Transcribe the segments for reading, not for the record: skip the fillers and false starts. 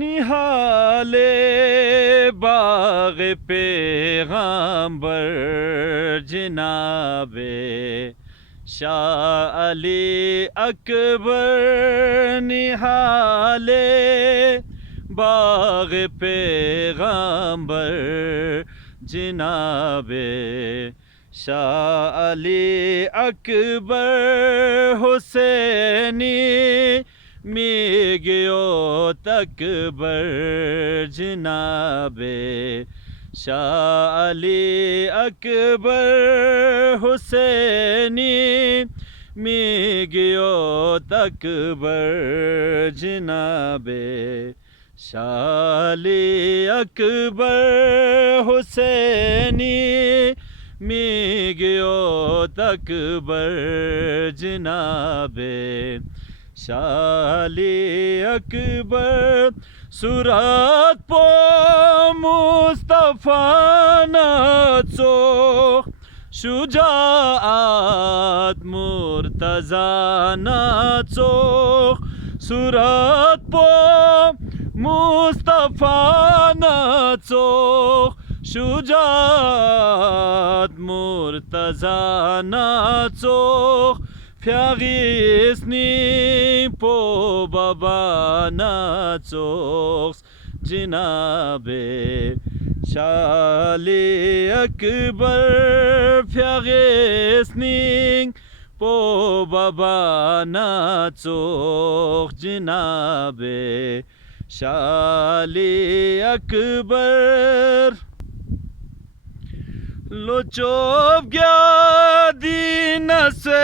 निहाले बाग पैगंबर जनाबे शाह अली अकबर निहाले बाग पैगंबर जनाबे शाह अली अकबर हुसैनी मिग्यो तकबर जनाबे शाह अली अकबर हुसैनी मिग्यो तकबर जनाबे शाह अली अकबर हुसैनी मिग्यो तकबर जनाबे शाह अली अकबर सुरत पो मुस्तफा नाचो शुजाअत मुर्तजा नाचो सुरत पो मुस्तफा नाचो शुजाअत मुर्तजा नाचो फ्यागिस्नी पो बाबा नाचोक्स जनाबे शाह अली अकबर फ्यागिस्नी पो बाबा नाचोक्स जनाबे शाह अली अकबर लोचोब गया दीन से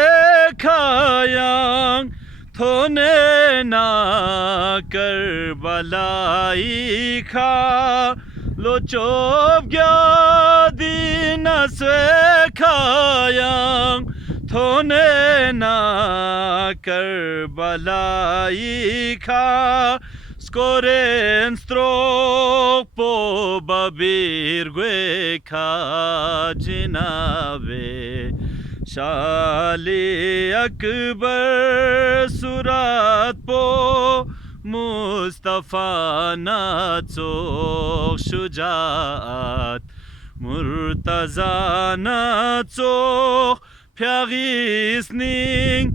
खायांग थोने ना कर बलाई खा लोचोब गया दीन से खायांग थोने ना कर बलाई खा Skoren strok po babir gwe kha jinabe Shah Ali Akbar surat po Mustafa natsok shujaat Murtaza natsok Pyagisning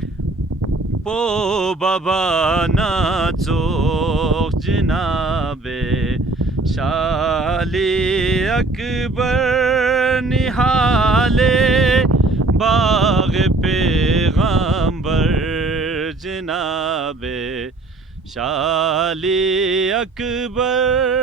po baba natsok jinabe Shah Ali Akbar nihale बाग पैगंबर जनाबे शाह अली अकबर